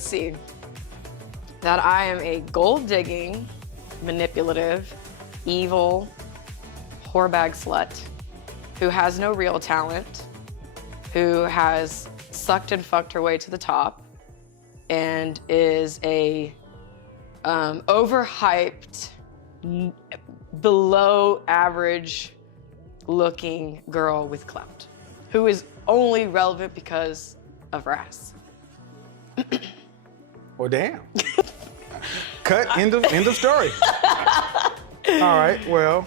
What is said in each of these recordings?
let's see, that I am a gold-digging, manipulative, evil, whorebag slut who has no real talent, who has sucked and fucked her way to the top, and is a overhyped, below average looking girl with clout, who is only relevant because of her ass. Well, damn. Cut, end of story. All right, well,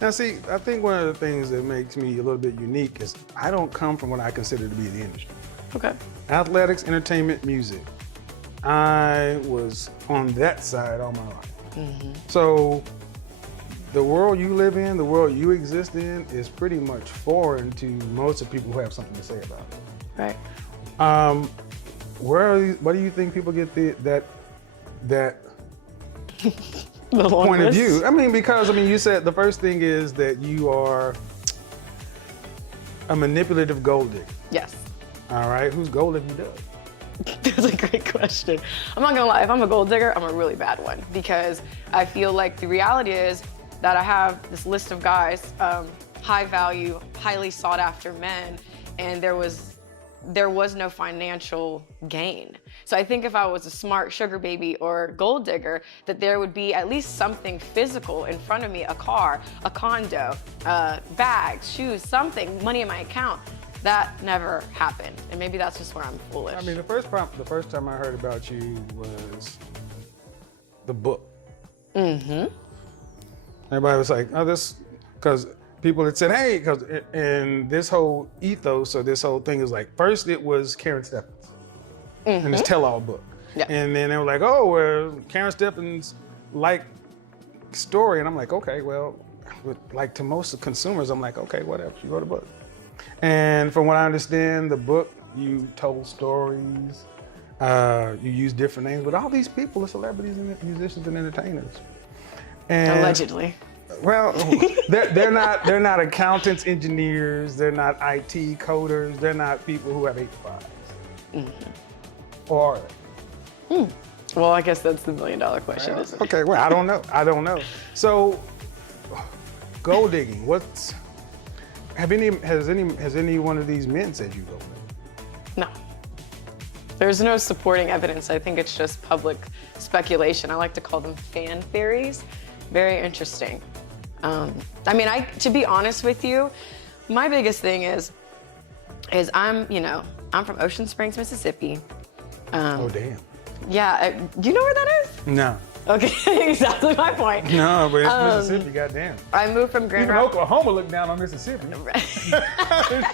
now see, I think one of the things that makes me a little bit unique is I don't come from what I consider to be the industry. Okay. Athletics, entertainment, music. I was on that side all my life. Mm-hmm. So the world you live in, the world you exist in is pretty much foreign to most of the people who have something to say about it. Right. What do you think people get that The point of longest. view? I mean, because you said the first thing is that you are a manipulative gold digger. Yes. All right, whose gold have you dug? That's a great question. I'm not gonna lie, if I'm a gold digger, I'm a really bad one, because I feel like the reality is that I have this list of guys, high value, highly sought after men, and there was no financial gain. So I think if I was a smart sugar baby or gold digger, that there would be at least something physical in front of me, a car, a condo, bags, shoes, something, money in my account. That never happened, and maybe that's just where I'm foolish. I mean, the first time I heard about you was the book. Mm-hmm. Everybody was like, oh, this, because people had said, hey, because and this whole ethos or this whole thing is like, first it was Karen Steffens and this tell-all book. Yeah. And then they were like, oh, well, Karen Steffens like story. And I'm like, okay, well, like to most consumers, I'm like, okay, whatever, you wrote a book. And from what I understand, the book, you told stories, you used different names, but all these people are celebrities and musicians and entertainers. And Allegedly. well, they're not accountants, engineers, they're not IT coders, they're not people who have 8 to 5s. Mm-hmm. Or are they? Well, I guess that's the $1 million question, isn't it? Okay, well, I don't know. So, gold digging, has any one of these men said you gold digging? No. There's no supporting evidence. I think it's just public speculation. I like to call them fan theories. Very interesting. To be honest with you, my biggest thing is I'm from Ocean Springs, Mississippi. Oh, damn. Yeah, do you know where that is? No. Okay, exactly my point. No, but it's Mississippi, goddamn. I moved from Grand Even Rapids. Oklahoma looked down on Mississippi.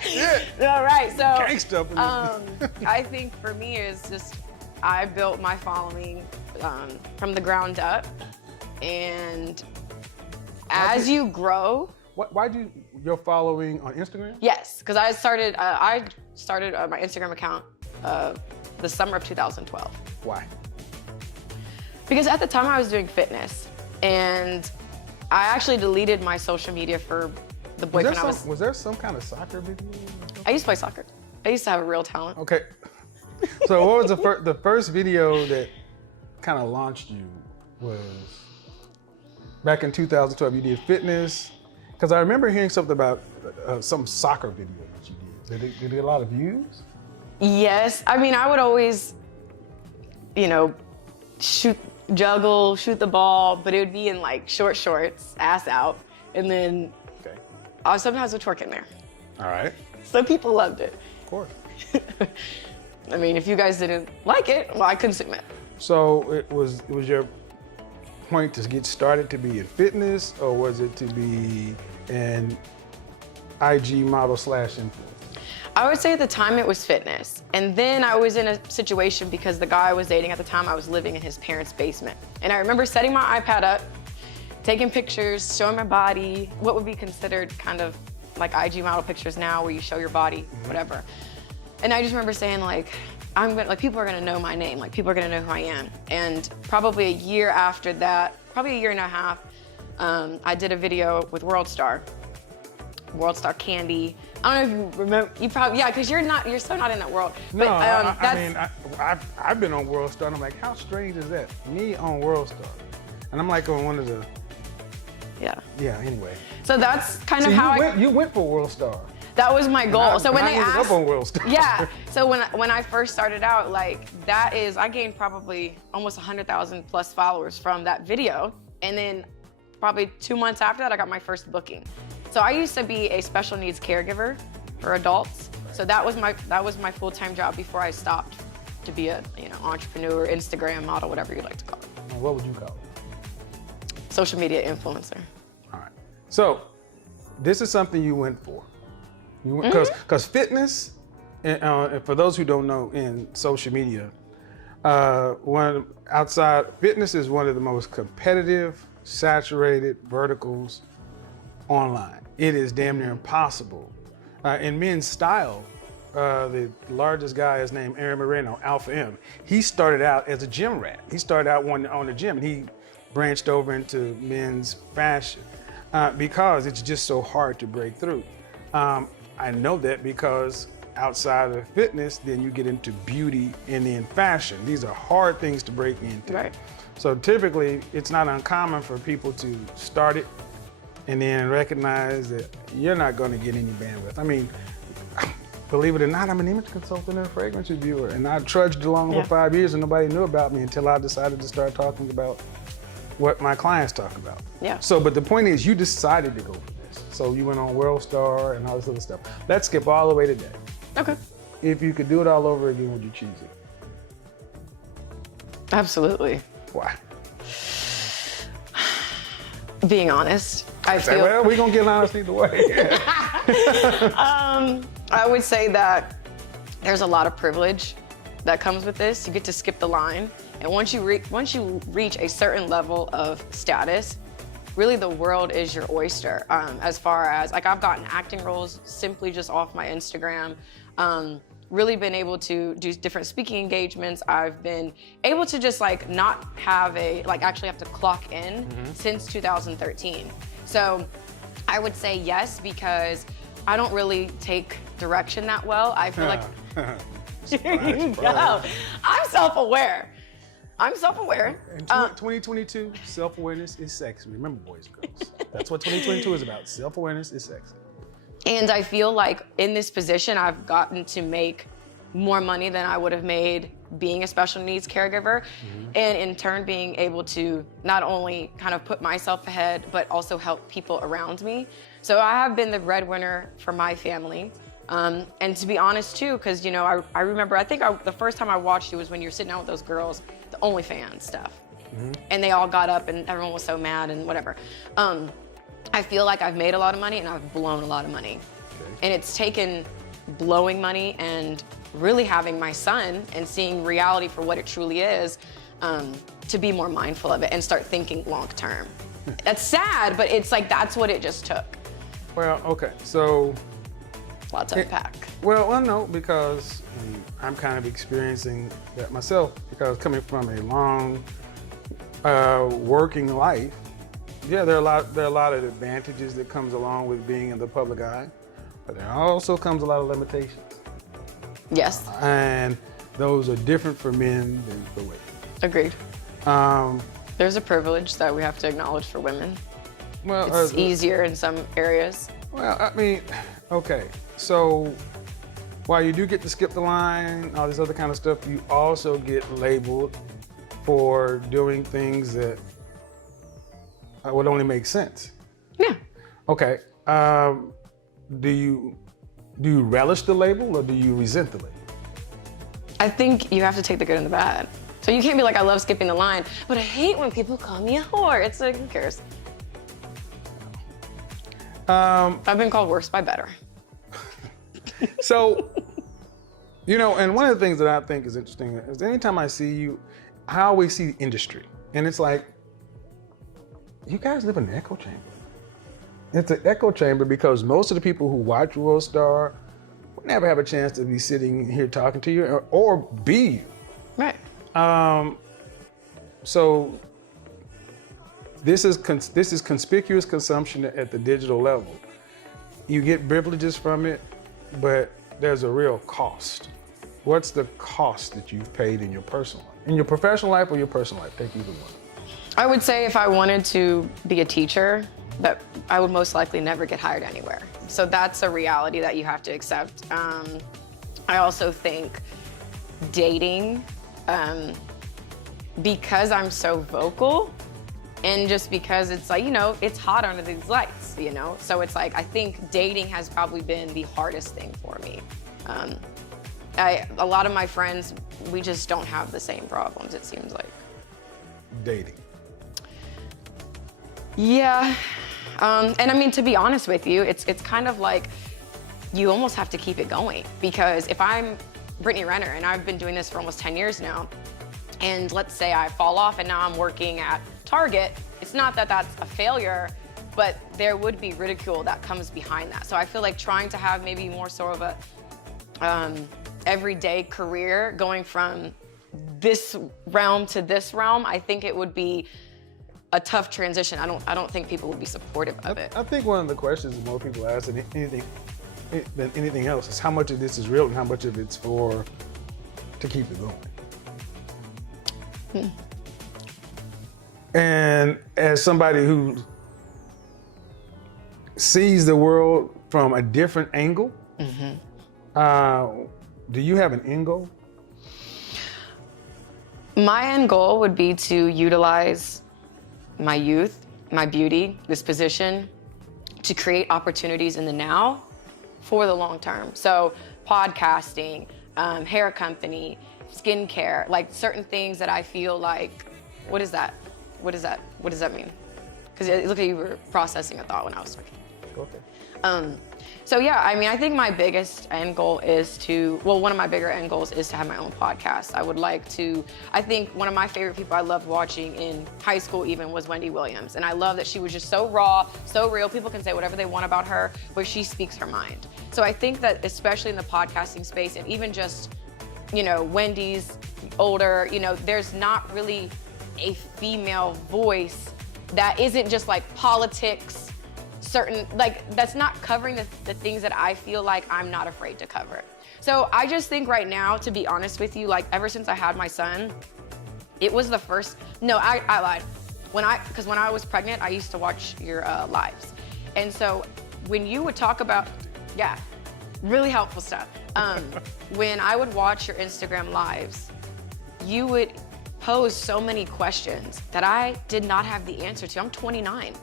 Shit. All right, so Gangsta up in I think for me is just I built my following from the ground up, and as you grow. Why do your following on Instagram? Yes, because I started my Instagram account the summer of 2012. Why? Because at the time I was doing fitness, and I actually deleted my social media for the boyfriend Was there some kind of soccer video? I used to play soccer. I used to have a real talent. Okay. So what was the first video that kind of launched you was back in 2012. You did fitness. Because I remember hearing something about some soccer video that you did. Did it get a lot of views? Yes, I would always, shoot the ball, but it would be in like short shorts, ass out, and then I sometimes would twerk in there. All right. So people loved it. Of course. If you guys didn't like it, well, I consume it. So it was your point to get started to be in fitness, or was it to be an IG model / influencer? I would say at the time it was fitness. And then I was in a situation because the guy I was dating at the time, I was living in his parents' basement. And I remember setting my iPad up, taking pictures, showing my body, what would be considered kind of like IG model pictures now where you show your body, whatever. And I just remember saying people are gonna know my name, people are gonna know who I am. And probably a year after that, probably a year and a half, I did a video with World Star. World Star Candy. I don't know if you remember. You probably, yeah, because you're so not in that world. No, But I mean, I've been on World Star, and I'm like, how strange is that? Me on World Star, and I'm like on one of the. Yeah. Anyway. So that's kind of So how you went for World Star. that was my goal. So when I they ended asked, up on World Star. yeah. So when I first started out, like I gained probably almost 100,000 plus followers from that video, and then probably 2 months after that, I got my first booking. So I used to be a special needs caregiver for adults. So that was my full-time job before I stopped to be a entrepreneur, Instagram model, whatever you like to call it. And what would you call it? Social media influencer. All right. So this is something you went for. Because fitness, and for those who don't know, in social media, fitness is one of the most competitive, saturated verticals online. It is damn near impossible. In men's style, the largest guy is named Aaron Moreno, Alpha M. He started out as a gym rat. He started out on the gym, and he branched over into men's fashion because it's just so hard to break through. I know that because outside of fitness, then you get into beauty and then fashion. These are hard things to break into. Right. So typically, it's not uncommon for people to start it and then recognize that you're not going to get any bandwidth. I mean, believe it or not, I'm an image consultant and a fragrance reviewer, and I trudged along for 5 years and nobody knew about me until I decided to start talking about what my clients talk about. Yeah. So, but the point is, you decided to go for this. So you went on World Star and all this other stuff. Let's skip all the way to that. Okay. If you could do it all over again, would you choose it? Absolutely. Why? Being honest, I feel. Well, we're gonna get honest either way. I would say that there's a lot of privilege that comes with this. You get to skip the line, and once you reach a certain level of status, really the world is your oyster. As far as I've gotten acting roles simply just off my Instagram. Really been able to do different speaking engagements. I've been able to just not have actually have to clock in since 2013. So I would say yes, because I don't really take direction that well. I feel like, here you go. I'm self-aware. In 2022, self-awareness is sexy. Remember, boys and girls. That's what 2022 is about. Self-awareness is sexy. And I feel like in this position, I've gotten to make more money than I would have made being a special needs caregiver. And in turn, being able to not only kind of put myself ahead, but also help people around me. So I have been the breadwinner for my family. And to be honest too, because I remember, the first time I watched you was when you were sitting out with those girls, the OnlyFans stuff. And they all got up and everyone was so mad and whatever. I feel like I've made a lot of money and I've blown a lot of money. Okay. And it's taken blowing money and really having my son and seeing reality for what it truly is, to be more mindful of it and start thinking long term. That's sad, but it's that's what it just took. Well, okay, so. Lots to unpack. Well, no, because I'm kind of experiencing that myself, because coming from a long working life, yeah, there are a lot of advantages that comes along with being in the public eye, but there also comes a lot of limitations. Yes. And those are different for men than for women. Agreed. There's a privilege that we have to acknowledge for women. Well, it's easier in some areas. Well, I mean, okay, so while you do get to skip the line, all this other kind of stuff, you also get labeled for doing things that would only make sense. Yeah. Okay. Do you relish the label or do you resent the label? I think you have to take the good and the bad. So you can't be like, I love skipping the line, but I hate when people call me a whore. It's who cares? I've been called worse by better. So, and one of the things that I think is interesting is anytime I see you, I always see the industry. And it's like, you guys live in an echo chamber. It's an echo chamber because most of the people who watch World Star would never have a chance to be sitting here talking to you or be you. Right. So this is conspicuous consumption at the digital level. you get privileges from it, but there's a real cost. What's the cost that you've paid in your personal life? In your professional life or your personal life? Take either one. I would say if I wanted to be a teacher, that I would most likely never get hired anywhere. So that's a reality that you have to accept. I also think dating, because I'm so vocal, and just because it's like, it's hot under these lights, So it's like, I think dating has probably been the hardest thing for me. A lot of my friends, we just don't have the same problems, it seems like. Dating. Yeah, and I mean, to be honest with you, it's kind of like you almost have to keep it going, because if I'm Brittany Renner and I've been doing this for almost 10 years now, and let's say I fall off and now I'm working at Target, it's not that that's a failure, but there would be ridicule that comes behind that. So I feel like trying to have maybe more sort of a everyday career going from this realm to this realm, I think it would be a tough transition. I don't think people would be supportive of it. I think one of the questions that more people ask than anything else is how much of this is real and how much of it's to keep it going. And as somebody who sees the world from a different angle, do you have an end goal? My end goal would be to utilize my youth, my beauty, this position, to create opportunities in the now for the long term. So podcasting, hair company, skincare, like certain things that I feel like, what is that? What does that mean? Because look at you were processing a thought when I was talking. Okay. So yeah, I mean, I think my biggest end goal is one of my bigger end goals is to have my own podcast. I think one of my favorite people I loved watching in high school even was Wendy Williams. And I love that she was just so raw, so real. People can say whatever they want about her, but she speaks her mind. So I think that especially in the podcasting space, and even just, Wendy's older, there's not really a female voice that isn't just like politics, that's not covering the things that I feel like I'm not afraid to cover. So I just think right now, to be honest with you, like ever since I had my son, it was the first, no, I lied. Because when I was pregnant, I used to watch your lives. And so when you would talk about, really helpful stuff. When I would watch your Instagram lives, you would pose so many questions that I did not have the answer to. I'm 29.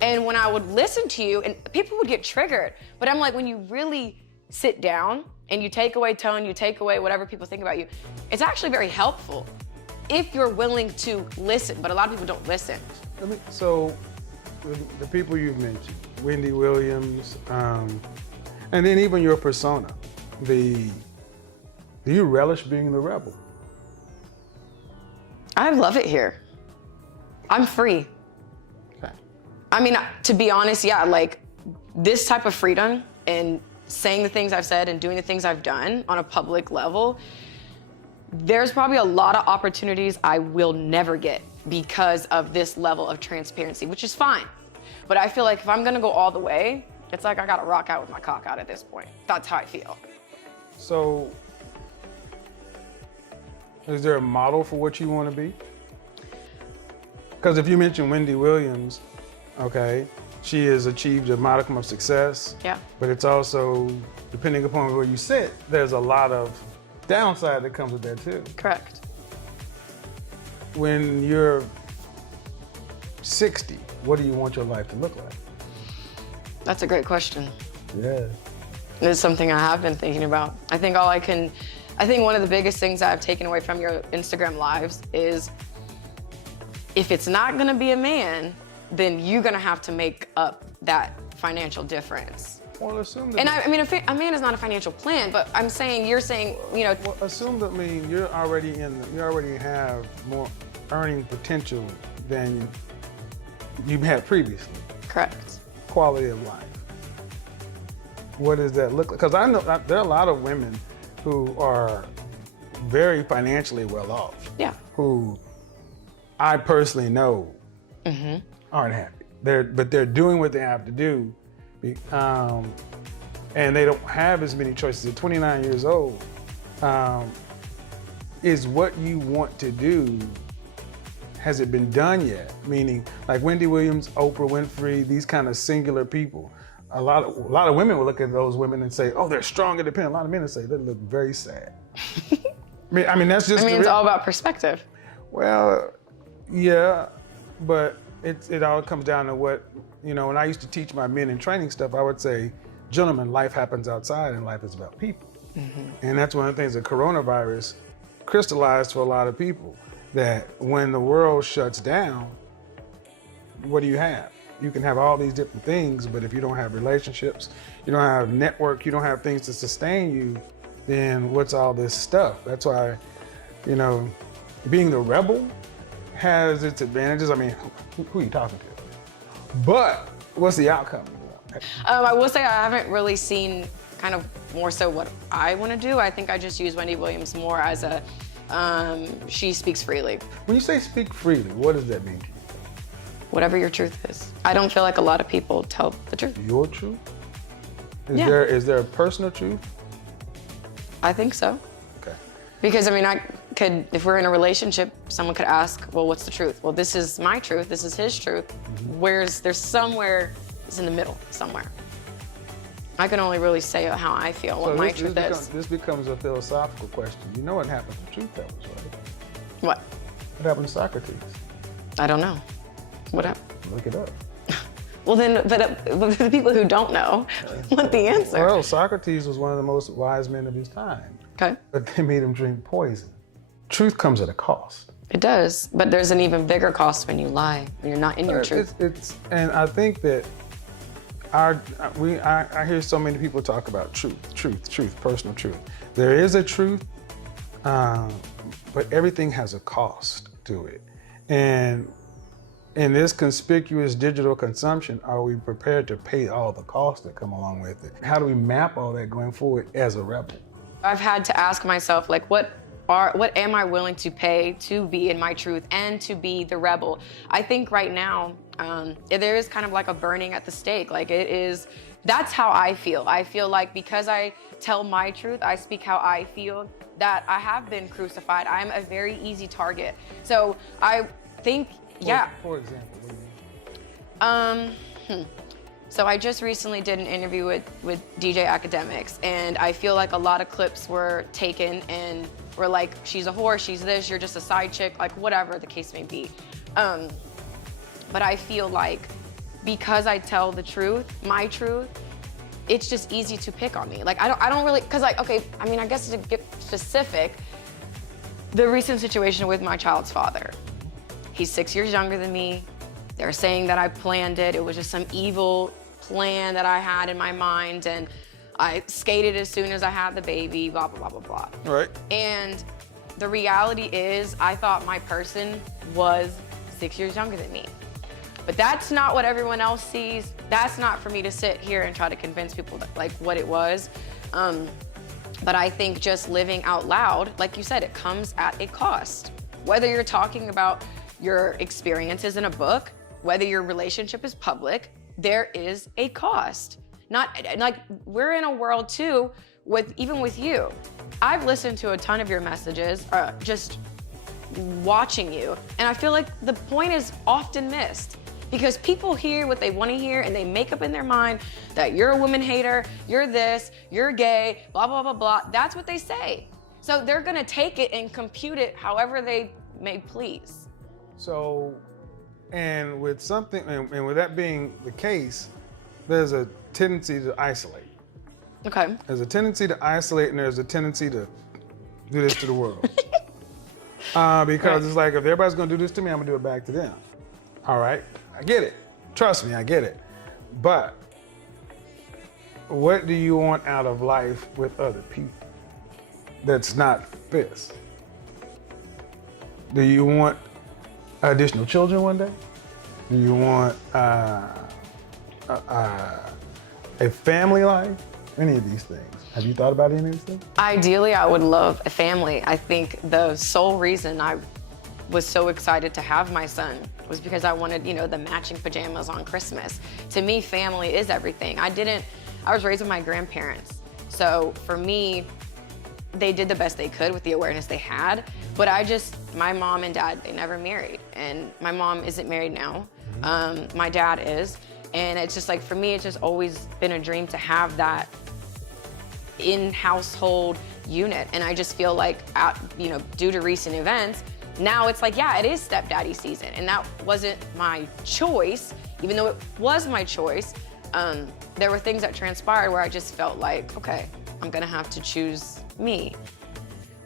And when I would listen to you, and people would get triggered, but I'm like, when you really sit down and you take away tone, you take away whatever people think about you, it's actually very helpful if you're willing to listen, but a lot of people don't listen. So the people you've mentioned, Wendy Williams, and then even your persona, do you relish being the rebel? I love it here. I'm free. Okay. I mean, to be honest, like this type of freedom and saying the things I've said and doing the things I've done on a public level, there's probably a lot of opportunities I will never get because of this level of transparency, which is fine. But I feel like if I'm gonna go all the way, it's like I gotta rock out with my cock out at this point. That's how I feel. So, is there a model for what you want to be? Because if you mention Wendy Williams, okay, she has achieved a modicum of success. Yeah. But it's also, depending upon where you sit, there's a lot of downside that comes with that too. Correct. When you're 60, what do you want your life to look like? That's a great question. Yeah. It's something I have been thinking about. I think one of the biggest things I've taken away from your Instagram lives is if it's not gonna be a man, then you're gonna have to make up that financial difference. Well, assume that. And I mean, a man is not a financial plan, but you're saying, Well, assume that you already have more earning potential than you've had previously. Correct. Quality of life. What does that look like? Because I know there are a lot of women who are very financially well off. Yeah. Who I personally know aren't happy. But they're doing what they have to do And they don't have as many choices. At 29 years old, is what you want to do, has it been done yet? Meaning, like Wendy Williams, Oprah Winfrey, these kind of singular people. A lot of women will look at those women and say, "Oh, they're strong, independent." A lot of men will say they look very sad. I mean, that's just. It's all about perspective. Well, yeah, but it all comes down to what, when I used to teach my men in training stuff, I would say, gentlemen, life happens outside and life is about people. And that's one of the things that coronavirus crystallized for a lot of people, that when the world shuts down, what do you have? You can have all these different things, but if you don't have relationships, you don't have network, you don't have things to sustain you, then what's all this stuff? That's why, being the rebel has its advantages. I mean, who are you talking to? But what's the outcome? I will say I haven't really seen kind of more so what I want to do. I think I just use Wendy Williams more as a, she speaks freely. When you say speak freely, what does that mean to you? Whatever your truth is. I don't feel like a lot of people tell the truth. Your truth? Yeah. Is there a personal truth? I think so. Okay. Because if we're in a relationship, someone could ask, well, what's the truth? Well, this is my truth, this is his truth. There's somewhere, it's in the middle, somewhere. I can only really say how I feel, what my truth is. This becomes a philosophical question. You know what happened to truth tellers, right? What? What happened to Socrates? I don't know. What happened? Look it up. Well then, but the people who don't know want the answer. Well, Socrates was one of the most wise men of his time. Okay. But they made him drink poison. Truth comes at a cost. It does, but there's an even bigger cost when you lie, when you're not in your truth. And I think that I hear so many people talk about truth, personal truth. There is a truth, but everything has a cost to it. And in this conspicuous digital consumption, are we prepared to pay all the costs that come along with it? How do we map all that going forward as a rebel? I've had to ask myself, like, what am I willing to pay to be in my truth and to be the rebel? I think right now, there is kind of like a burning at the stake. Like that's how I feel. I feel like because I tell my truth, I speak how I feel, that I have been crucified. I'm a very easy target. So I think, yeah. For example, what do you mean? So I just recently did an interview with DJ Academics, and I feel like a lot of clips were taken and were like, she's a whore, she's this, you're just a side chick, like whatever the case may be. But I feel like because I tell the truth, my truth, it's just easy to pick on me. Like I don't really, cause like, okay, I mean, I guess to get specific, the recent situation with my child's father. He's 6 years younger than me. They're saying that I planned it. It was just some evil plan that I had in my mind, and I skated as soon as I had the baby, blah, blah, blah, blah, blah. Right. And the reality is, I thought my person was 6 years younger than me. But that's not what everyone else sees. That's not for me to sit here and try to convince people that, like, what it was. But I think just living out loud, like you said, it comes at a cost. Whether you're talking about your experiences in a book, whether your relationship is public, there is a cost. Not like we're in a world too, even with you. I've listened to a ton of your messages, just watching you, and I feel like the point is often missed because people hear what they want to hear and they make up in their mind that you're a woman hater, you're this, you're gay, blah, blah, blah, blah. That's what they say. So they're gonna take it and compute it however they may please. So, and with that being the case, there's a tendency to isolate. Okay. There's a tendency to isolate, and there's a tendency to do this to the world. Because it's like, if everybody's gonna do this to me, I'm gonna do it back to them. All right, I get it. Trust me, I get it. But what do you want out of life with other people that's not this? Do you want additional children one day? Do you want a family life? Any of these things. Have you thought about any of these things? Ideally, I would love a family. I think the sole reason I was so excited to have my son was because I wanted, the matching pajamas on Christmas. To me, family is everything. I was raised with my grandparents. So for me, they did the best they could with the awareness they had. But my mom and dad, they never married. And my mom isn't married now. My dad is. And it's just like, for me, it's just always been a dream to have that in-household unit. And I just feel like, due to recent events, now it's like, yeah, it is stepdaddy season. And that wasn't my choice, even though it was my choice. There were things that transpired where I just felt like, okay, I'm gonna have to choose me.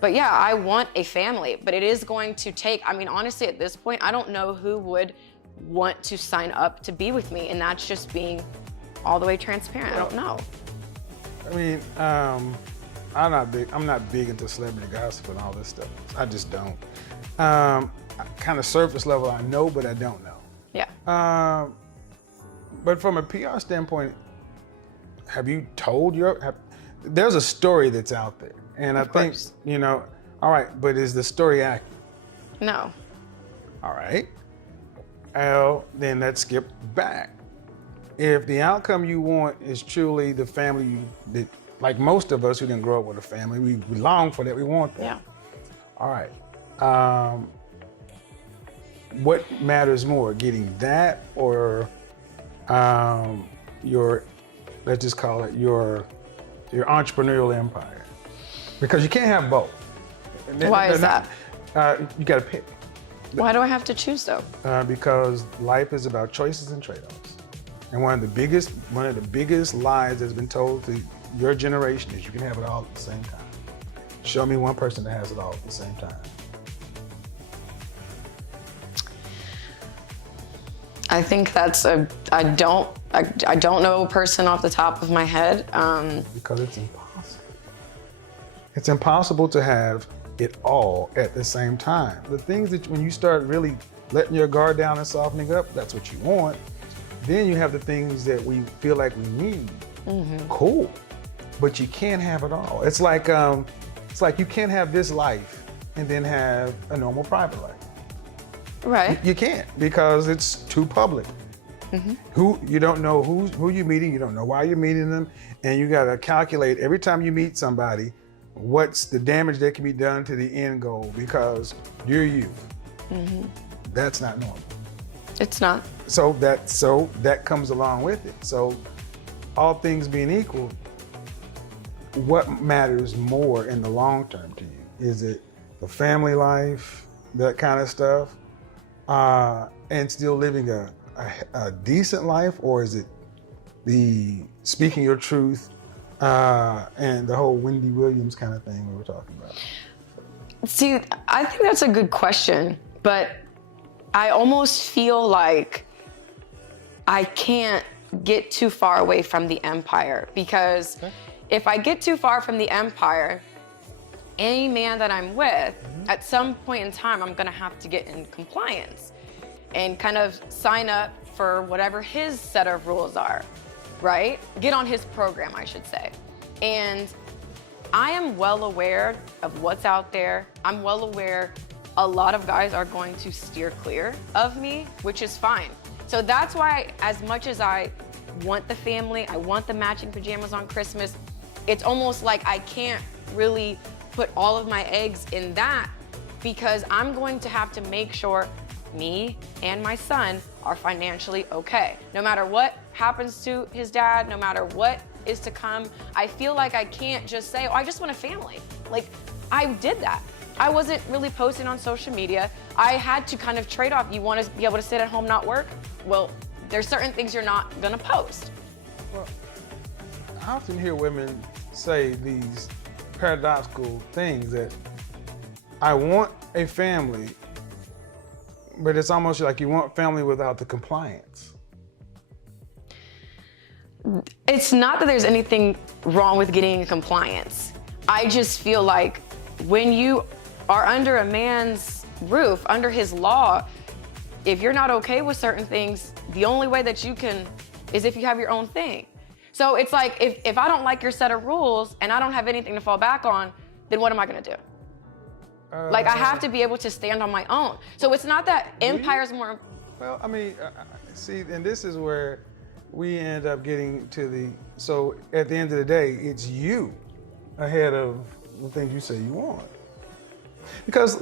But yeah, I want a family, but it is going to take, honestly, at this point, I don't know who would want to sign up to be with me. And that's just being all the way transparent. I don't know. I'm not big into celebrity gossip and all this stuff. I just don't. Kind of surface level, I know, but I don't know. Yeah. But from a PR standpoint, have you told there's a story that's out there. And I think, all right, but is the story accurate? No. All right. Well, then let's skip back. If the outcome you want is truly the family like most of us who didn't grow up with a family, we long for that, we want that. Yeah. All right. What matters more, getting that or let's just call it your entrepreneurial empire? Because you can't have both. Why is that? You got to pick. Why do I have to choose though? Because life is about choices and trade-offs. And one of the biggest lies that's been told to your generation is you can have it all at the same time. Show me one person that has it all at the same time. I think I don't know a person off the top of my head. Because it's impossible. It's impossible to have it all at the same time. The things that when you start really letting your guard down and softening up, that's what you want. Then you have the things that we feel like we need. Cool, but you can't have it all. It's like you can't have this life and then have a normal private life. Right. You can't, because it's too public. You don't know who you're meeting, you don't know why you're meeting them, and you gotta calculate every time you meet somebody, what's the damage that can be done to the end goal because you're you. That's not normal. It's not. So that comes along with it. So all things being equal, what matters more in the long term to you? Is it the family life, that kind of stuff, and still living a decent life, or is it the speaking your truth and the whole Wendy Williams kind of thing we were talking about? See, I think that's a good question, but I almost feel like I can't get too far away from the empire, because if I get too far from the empire, any man that I'm with, at some point in time, I'm gonna have to get in compliance and kind of sign up for whatever his set of rules are, right? Get on his program, I should say. And I am well aware of what's out there. I'm well aware a lot of guys are going to steer clear of me, which is fine. So that's why, as much as I want the family, I want the matching pajamas on Christmas, it's almost like I can't really put all of my eggs in that, because I'm going to have to make sure me and my son are financially okay. No matter what happens to his dad, no matter what is to come, I feel like I can't just say, oh, I just want a family. Like, I did that. I wasn't really posting on social media. I had to kind of trade off. You want to be able to sit at home, not work? Well, there's certain things you're not gonna post. Well, I often hear women say these paradoxical things that I want a family, but it's almost like you want family without the compliance. It's not that there's anything wrong with getting compliance. I just feel like when you are under a man's roof, under his law, if you're not okay with certain things, the only way that you can is if you have your own thing. So it's like, if I don't like your set of rules and I don't have anything to fall back on, then what am I gonna do? Like, I have to be able to stand on my own. So it's not that empire's more, Well, I mean, see, and this is where we end up getting to so at the end of the day, it's you ahead of the things you say you want. Because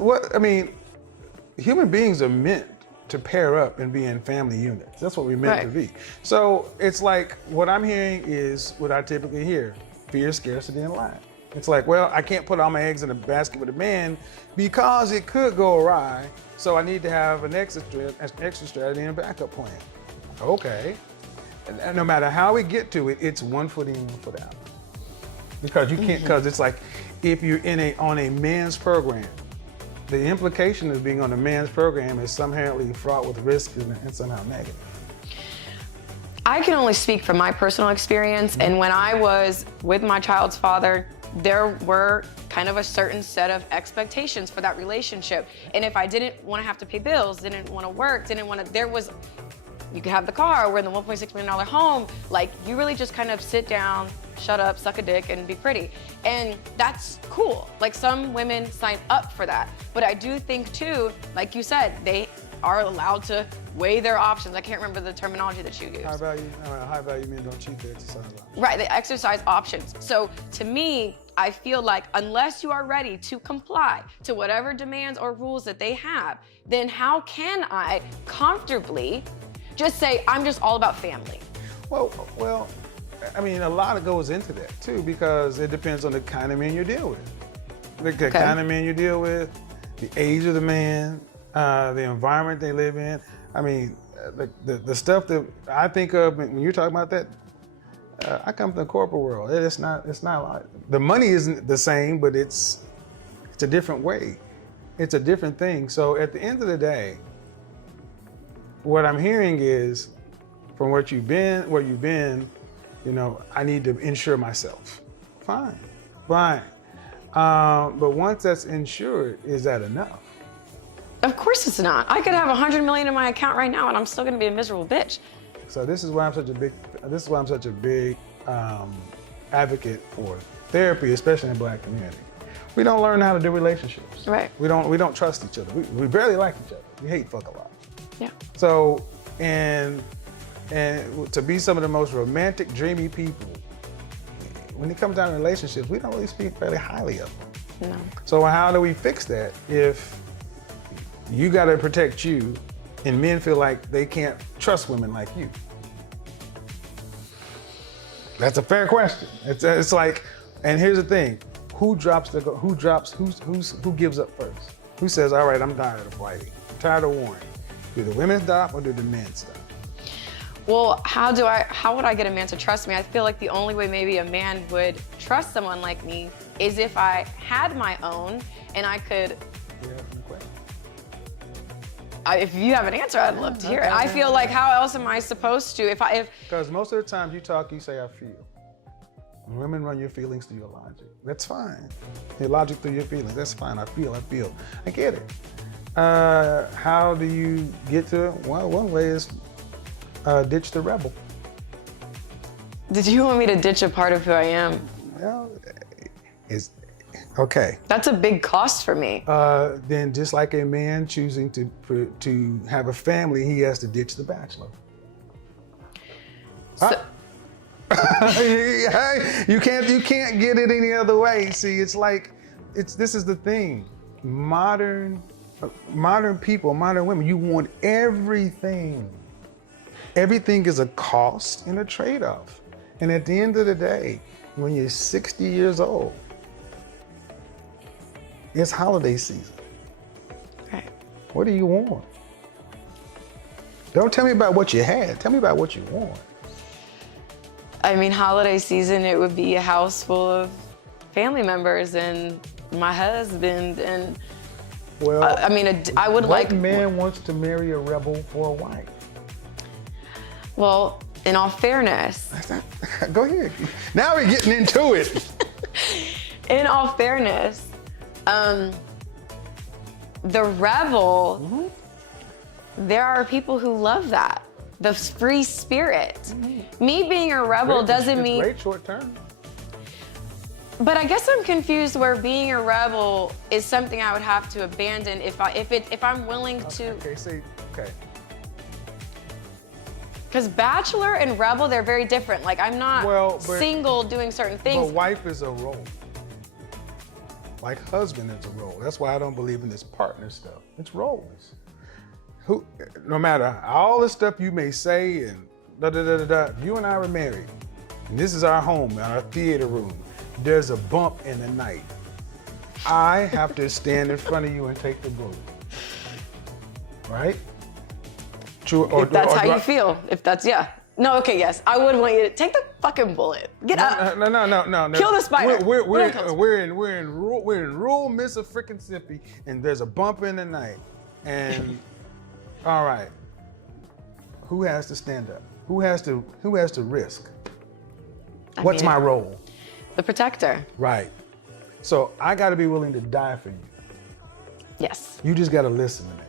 human beings are meant to pair up and be in family units. That's what we're meant to be. So it's like, what I'm hearing is what I typically hear: fear, scarcity, and lack. It's like, well, I can't put all my eggs in a basket with a man because it could go awry. So I need to have an extra strategy and a backup plan. Okay. And no matter how we get to it, it's 1 foot in, 1 foot out. Because you can't, because it's like, if you're on a man's program, the implication of being on a man's program is somehow fraught with risk and somehow negative. I can only speak from my personal experience, and when I was with my child's father, there were kind of a certain set of expectations for that relationship. And if I didn't want to have to pay bills, didn't want to work, you could have the car, we're in the $1.6 million home, like, you really just kind of sit down, shut up, suck a dick, and be pretty. And that's cool. Like, some women sign up for that. But I do think too, like you said, they are allowed to weigh their options. I can't remember the terminology that you used. High value men don't cheat, they exercise options. Right, they exercise options. So to me, I feel like unless you are ready to comply to whatever demands or rules that they have, then how can I comfortably just say, I'm just all about family? Well, I mean, a lot goes into that too, because it depends on the kind of man you deal with. The kind of man you deal with, the age of the man, the environment they live in. I mean, the stuff that I think of when you're talking about that, I come from the corporate world. It's not like, the money isn't the same, but it's a different way. It's a different thing. So at the end of the day, what I'm hearing is, from where you've been, I need to insure myself. Fine. But once that's insured, is that enough? Of course it's not. I could have $100 million in my account right now and I'm still gonna be a miserable bitch. So this is why I'm such a big advocate for therapy, especially in the Black community. We don't learn how to do relationships. Right. We don't trust each other. We barely like each other. We hate fuck a lot. Yeah. So, and to be some of the most romantic, dreamy people, when it comes down to relationships, we don't really speak very highly of them. No. So how do we fix that if you got to protect you and men feel like they can't trust women like you? That's a fair question. It's like, and here's the thing: who gives up first? Who says, all right, I'm tired of fighting, I'm tired of warring? Do the women stop or do the men stop? Well, how would I get a man to trust me? I feel like the only way maybe a man would trust someone like me is if I had my own and I could. If you have an answer, I'd love to hear it. I feel like, how else am I supposed to? Because most of the time you talk, you say, I feel. When women run your feelings through your logic. That's fine. Your logic through your feelings. That's fine. I feel. I get it. How do you get to it? Well, one way is ditch the rebel. Did you want me to ditch a part of who I am? Well, okay. That's a big cost for me. Then just like a man choosing to have a family, he has to ditch the bachelor. So, you can't get it any other way. See, this is the thing. Modern people, modern women, you want everything. Everything is a cost and a trade-off. And at the end of the day, when you're 60 years old, it's holiday season. right. What do you want? Don't tell me about what you had. Tell me about what you want. I mean, holiday season, it would be a house full of family members and my husband and, Well, I would like. What man wants to marry a rebel for a wife? Well, in all fairness. Go ahead. Now we're getting into it. In all fairness, the rebel, there are people who love that. The free spirit. Me being a rebel doesn't mean. Great short term. But I guess I'm confused where being a rebel is something I would have to abandon if I'm willing to. Okay. Because bachelor and rebel, they're very different. Like, I'm not single doing certain things. But wife is a role. Like husband is a role. That's why I don't believe in this partner stuff. It's roles. No matter all the stuff you may say and you and I were married, and this is our home, our theater room. There's a bump in the night. I have to stand in front of you and take the bullet. Right? True. If that's how you feel. If that's, yeah. No, okay, yes. I would want you to take the fucking bullet. Get up. No. Kill the spider. We're in rural Mississippi, and there's a bump in the night. And all right, who has to stand up? Who has to risk? What's my role? The protector. Right. So I got to be willing to die for you. Yes. You just got to listen to me.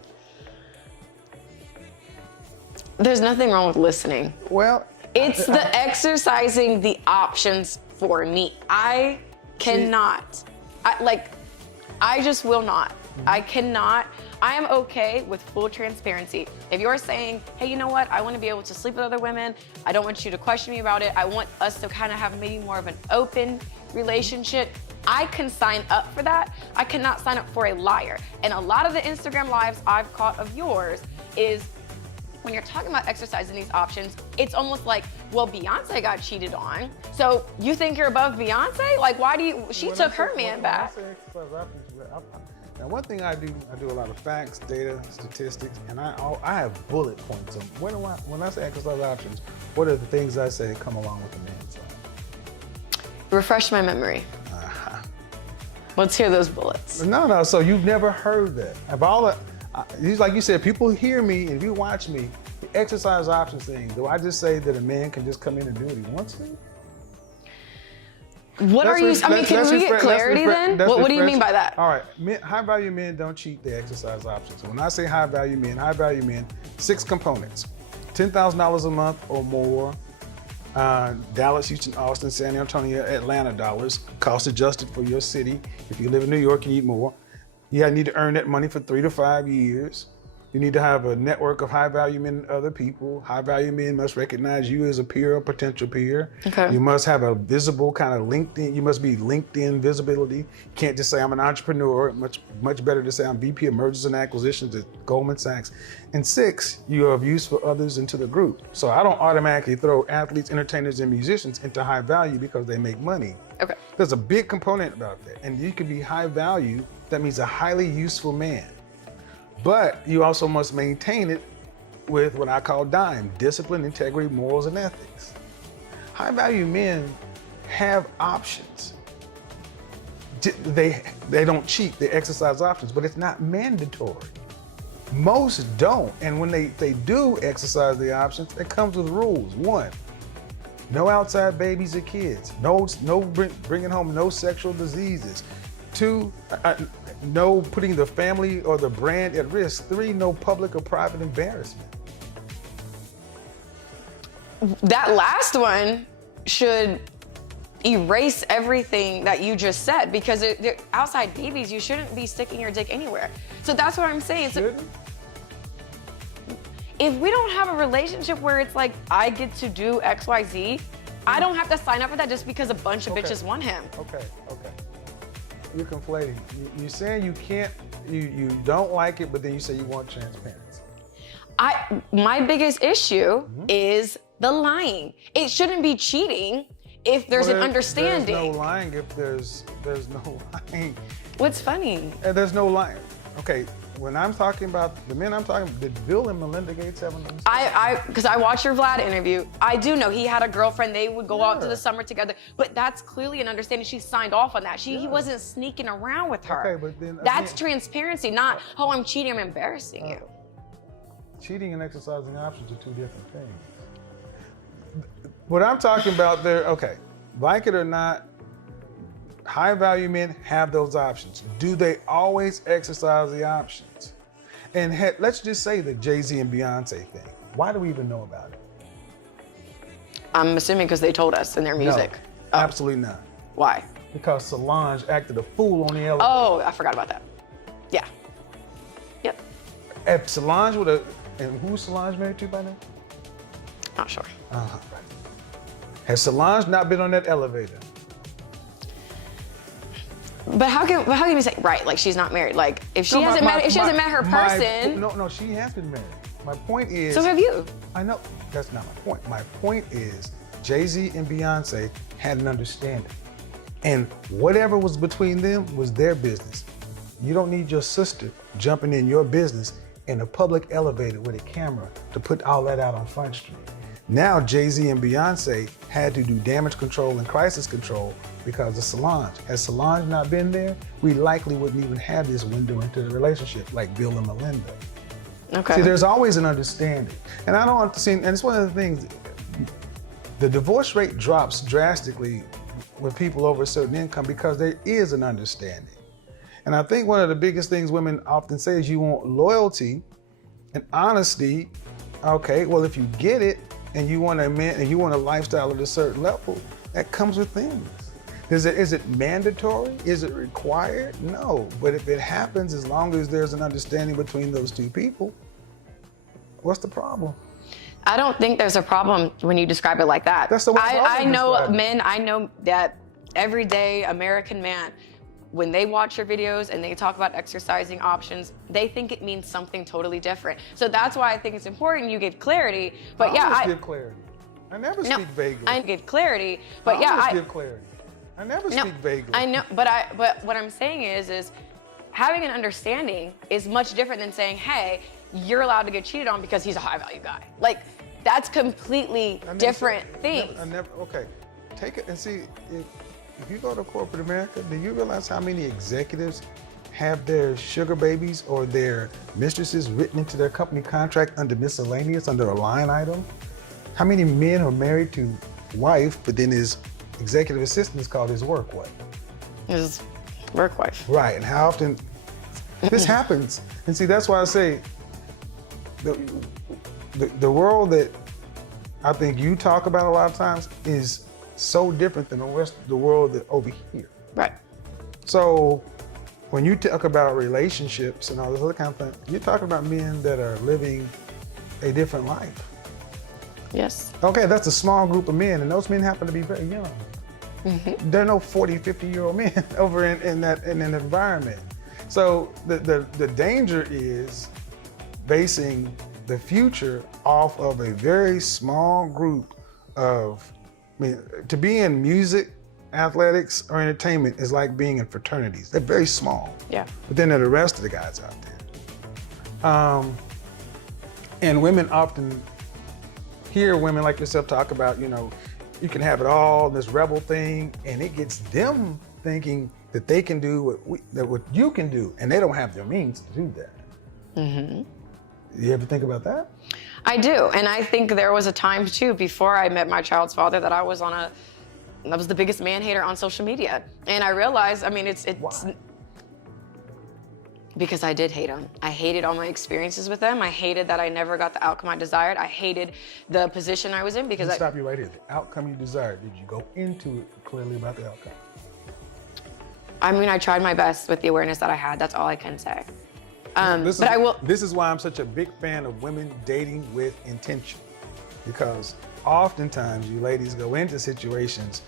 There's nothing wrong with listening. Well, it's the exercising the options for me. I cannot. I just will not. I cannot. I am okay with full transparency. If you're saying, hey, you know what? I want to be able to sleep with other women. I don't want you to question me about it. I want us to kind of have maybe more of an open relationship. I can sign up for that. I cannot sign up for a liar. And a lot of the Instagram lives I've caught of yours is when you're talking about exercising these options, it's almost like, well, Beyonce got cheated on. So you think you're above Beyonce? Like, why do you, she took her man back. Now, one thing I do a lot of facts, data, statistics, and I have bullet points on when I say exercise options, what are the things I say come along with the man's side? Refresh my memory. Let's hear those bullets. No, so you've never heard that. Like you said, people hear me and you watch me, the exercise options thing, do I just say that a man can just come in and do what he wants to? What are you, I mean, can we get clarity then? What do you mean by that? All right, high value men don't cheat the exercise options. So when I say high value men, 6 components. $10,000 a month or more, Dallas, Houston, Austin, San Antonio, Atlanta dollars, cost adjusted for your city. If you live in New York, you need more. You need to earn that money for 3 to 5 years. You need to have a network of high value men and other people. High value men must recognize you as a peer or potential peer. Okay. You must have a visible kind of LinkedIn. You must be LinkedIn visibility. You can't just say I'm an entrepreneur. Much better to say I'm VP of Mergers and Acquisitions at Goldman Sachs. And 6, you are of use for others into the group. So I don't automatically throw athletes, entertainers, and musicians into high value because they make money. Okay. There's a big component about that. And you can be high value. That means a highly useful man. But you also must maintain it with what I call DIME, discipline, integrity, morals, and ethics. High value men have options. They don't cheat, they exercise options, but it's not mandatory. Most don't, and when they do exercise the options, it comes with rules. 1, no outside babies or kids. No bringing home no sexual diseases. 2, no putting the family or the brand at risk. 3, no public or private embarrassment. That last one should erase everything that you just said, because they're outside babies, you shouldn't be sticking your dick anywhere. So that's what I'm saying. Shouldn't? If we don't have a relationship where it's like, I get to do X, Y, Z, I don't have to sign up for that just because a bunch of bitches want him. Okay. You're conflating. You're saying you can't, you don't like it, but then you say you want transparency. My biggest issue is the lying. It shouldn't be cheating if there's an understanding. There's no lying if there's no lying. What's funny? There's no lying. Okay, when I'm talking about the men I'm talking about, did Bill and Melinda Gates have an understanding? Because I watched your Vlad interview. I do know he had a girlfriend. They would go out to the summer together. But that's clearly an understanding. She signed off on that. He wasn't sneaking around with her. Okay, but then that's transparency, not, oh, I'm cheating, I'm embarrassing you. Cheating and exercising options are 2 different things. What I'm talking about there, okay, like it or not, high value men have those options. Do they always exercise the options? And let's just say the Jay-Z and Beyonce thing. Why do we even know about it? I'm assuming because they told us in their music. No, absolutely not. Why? Because Solange acted a fool on the elevator. Oh, I forgot about that. Yeah. Yep. If Solange would have, and who's Solange married to by now? Not sure. Uh-huh. Right. Has Solange not been on that elevator? But how can we say right? Like she's not married. Like if she hasn't met her person. No, she has been married. My point is. So have you? I know that's not my point. My point is Jay-Z and Beyonce had an understanding, and whatever was between them was their business. You don't need your sister jumping in your business in a public elevator with a camera to put all that out on Front Street. Now Jay-Z and Beyonce had to do damage control and crisis control because of Solange. Had Solange not been there, we likely wouldn't even have this window into the relationship like Bill and Melinda. Okay. See, there's always an understanding. And I don't understand, and it's one of the things, the divorce rate drops drastically with people over a certain income because there is an understanding. And I think one of the biggest things women often say is you want loyalty and honesty. Okay, well, if you get it and you want a man and you want a lifestyle at a certain level, that comes with things. Is it mandatory? Is it required? No. But if it happens, as long as there's an understanding between those two people, what's the problem? I don't think there's a problem when you describe it like that. That's the way I know men, I know that everyday American man, when they watch your videos and they talk about exercising options, they think it means something totally different. So that's why I think it's important you give clarity. But I give clarity. I never speak vaguely. I give clarity, but I give clarity. I never speak vaguely. I know, but what I'm saying is having an understanding is much different than saying, hey, you're allowed to get cheated on because he's a high value guy. Like, that's completely different things. Okay, take it and see, if you go to corporate America, do you realize how many executives have their sugar babies or their mistresses written into their company contract under miscellaneous, under a line item? How many men are married to wife, but then his executive assistant is called his work wife? His work wife. Right, and how often this happens. And see, that's why I say, the world that I think you talk about a lot of times is so different than the rest of the world that over here. Right. So when you talk about relationships and all this other kind of thing, you're talking about men that are living a different life. Yes. Okay, that's a small group of men, and those men happen to be very young. Mm-hmm. There are no 40, 50-year-old men over in an environment. So the danger is basing the future off of a very small group of, to be in music, athletics, or entertainment is like being in fraternities. They're very small. Yeah. But then there are the rest of the guys out there. And women often hear women like yourself talk about, you can have it all, this rebel thing, and it gets them thinking that they can do what you can do, and they don't have the means to do that. Mm-hmm. You ever think about that? I do, and I think there was a time too before I met my child's father that I was the biggest man hater on social media, and I realized, it's Why? Because I did hate him. I hated all my experiences with them. I hated that I never got the outcome I desired. I hated the position I was in because Stop you right here. The outcome you desired. Did you go into it clearly about the outcome? I tried my best with the awareness that I had. That's all I can say. This is why I'm such a big fan of women dating with intention, because oftentimes you ladies go into situations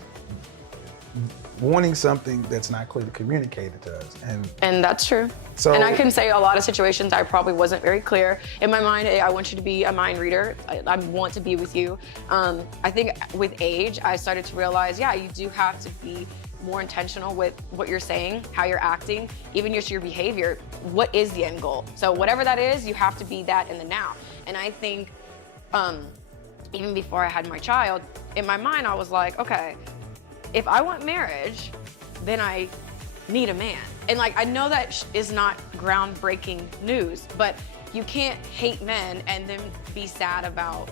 wanting something that's not clearly communicated to us, and that's true. So, and I can say a lot of situations I probably wasn't very clear. In my mind, I want you to be a mind reader. I want to be with you. I think with age, I started to realize, you do have to be more intentional with what you're saying, how you're acting, even just your behavior. What is the end goal? So whatever that is, you have to be that in the now. And I think even before I had my child, in my mind, I was like, okay, if I want marriage, then I need a man. And I know that is not groundbreaking news, but you can't hate men and then be sad about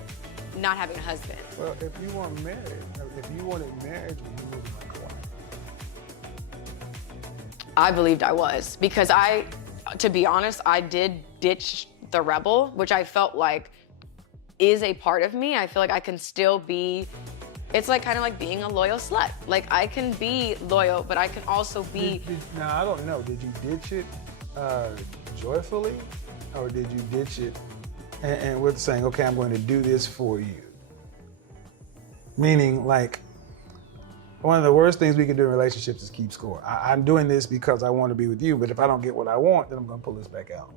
not having a husband. Well, if you wanted marriage, would you move like a wife? I believed I was, because to be honest, I did ditch the rebel, which I felt like is a part of me. I feel like I can still be, it's kind of like being a loyal slut. I can be loyal, but I can also be. Now, I don't know, did you ditch it joyfully, or did you ditch it and with saying, okay, I'm going to do this for you? Meaning, like, one of the worst things we can do in relationships is keep score. I'm doing this because I want to be with you, but if I don't get what I want, then I'm going to pull this back out.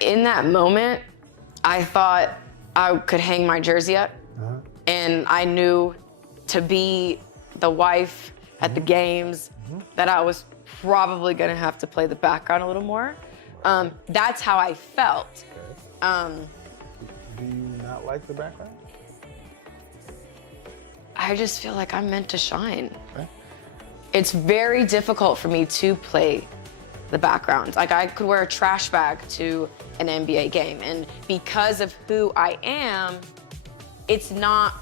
In that moment, I thought I could hang my jersey up, and I knew to be the wife at the games that I was probably going to have to play the background a little more. That's how I felt. Okay. Do you not like the background? I just feel like I'm meant to shine. Okay. It's very difficult for me to play the background. Like, I could wear a trash bag to an NBA game, and because of who I am, it's not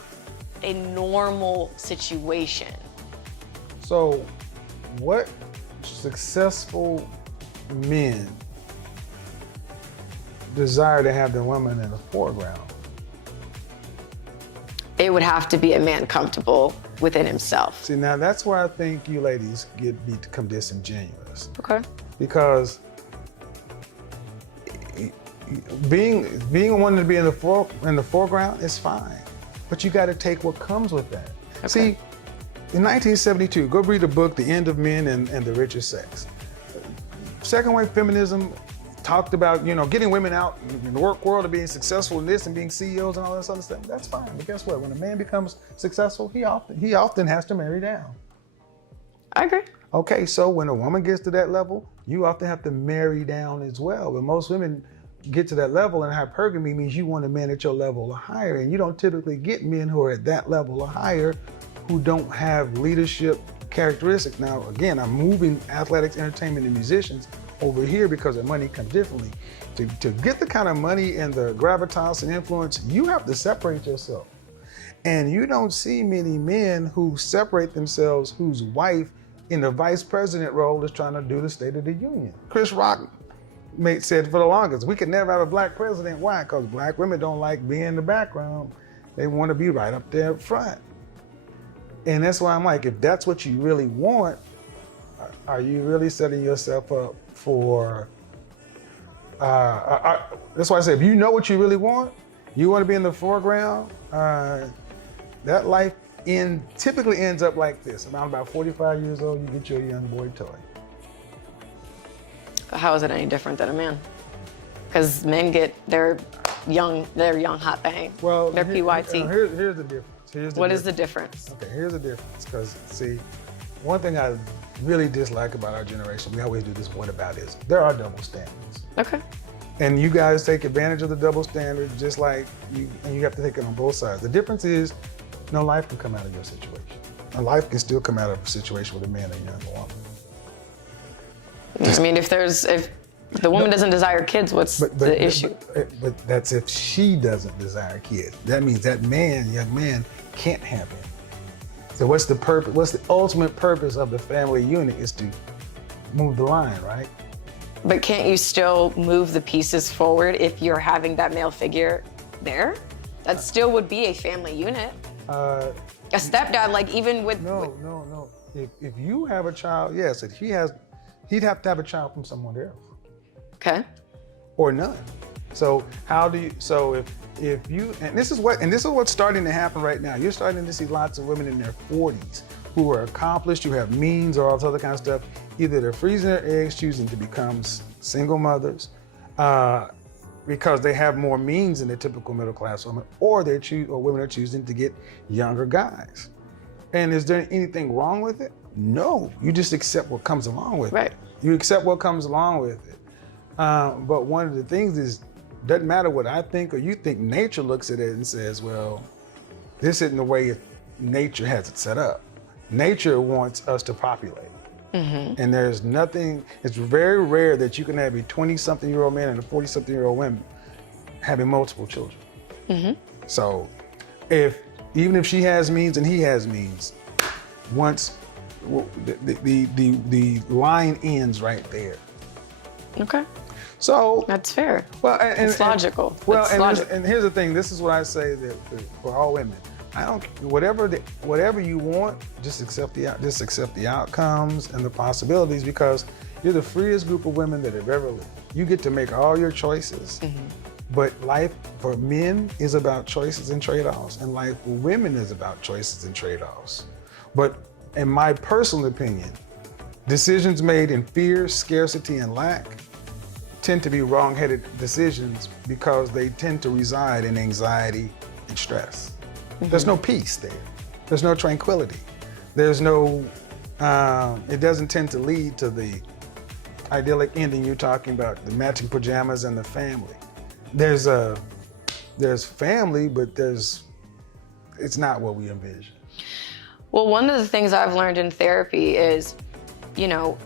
a normal situation. So, what successful men desire to have the woman in the foreground? It would have to be a man comfortable within himself. See, now that's where I think you ladies become disingenuous. Okay. Because being wanting to be in the foreground is fine, but you got to take what comes with that. Okay. See, in 1972, go read the book "The End of Men and the Richer Sex." Second wave feminism talked about, getting women out in the work world and being successful in this and being CEOs and all this other stuff. That's fine, but guess what? When a man becomes successful, he often has to marry down. I agree. Okay, so when a woman gets to that level, you often have to marry down as well. But most women get to that level, and hypergamy means you want a man at your level or higher, and you don't typically get men who are at that level or higher who don't have leadership characteristics. Now, again, I'm moving athletics, entertainment, and musicians over here because the money comes differently. To get the kind of money and the gravitas and influence, you have to separate yourself. And you don't see many men who separate themselves whose wife in the vice president role is trying to do the State of the Union. Chris Rock said for the longest, we could never have a black president. Why? Because black women don't like being in the background. They want to be right up there up front. And that's why I'm like, if that's what you really want, are you really setting yourself up for, that's why I say, if you know what you really want, you want to be in the foreground, that life typically ends up like this. Around about 45 years old, you get your young boy toy. How is it any different than a man? Because men get their young hot thing. Well, their PYT. Here's the difference. What is the difference? Okay, here's the difference. Because, see, one thing I really dislike about our generation, we always do this whataboutism. There are double standards. Okay. And you guys take advantage of the double standard just like you have to take it on both sides. The difference is, no life can come out of your situation. A life can still come out of a situation with a man and a young woman. I mean, if the woman doesn't desire kids, what's the issue? But that's if she doesn't desire kids. That means that young man, can't have it. So what's the purpose? What's the ultimate purpose of the family unit is to move the line, right? But can't you still move the pieces forward if you're having that male figure there? That still would be a family unit. A stepdad, like even with... No. If you have a child, yes, he'd have to have a child from someone else. Okay. Or none. So if you, and this is what's starting to happen right now. You're starting to see lots of women in their 40s who are accomplished, who have means or all this other kind of stuff. Either they're freezing their eggs, choosing to become single mothers, because they have more means than the typical middle class woman, or women are choosing to get younger guys. And is there anything wrong with it? No, you just accept what comes along with it. You accept what comes along with it. But one of the things is, doesn't matter what I think or you think, nature looks at it and says, well, this isn't the way nature has it set up. Nature wants us to populate. Mm-hmm. And there's nothing, it's very rare that you can have a 20-something-year-old man and a 40-something-year-old woman having multiple children. Mm-hmm. So even if she has means and he has means, once the line ends right there. Okay. So that's fair. Well, it's logical. Well, it's and here's the thing. This is what I say that for all women. I don't whatever you want. Just accept the outcomes and the possibilities, because you're the freest group of women that have ever lived. You get to make all your choices. Mm-hmm. But life for men is about choices and trade-offs, and life for women is about choices and trade-offs. But in my personal opinion, decisions made in fear, scarcity, and lack tend to be wrong-headed decisions because they tend to reside in anxiety and stress. There's no peace there. There's no tranquility. There's no, it doesn't tend to lead to the idyllic ending you're talking about, the matching pajamas and the family. There's family, but it's not what we envision. Well, one of the things I've learned in therapy is, you know,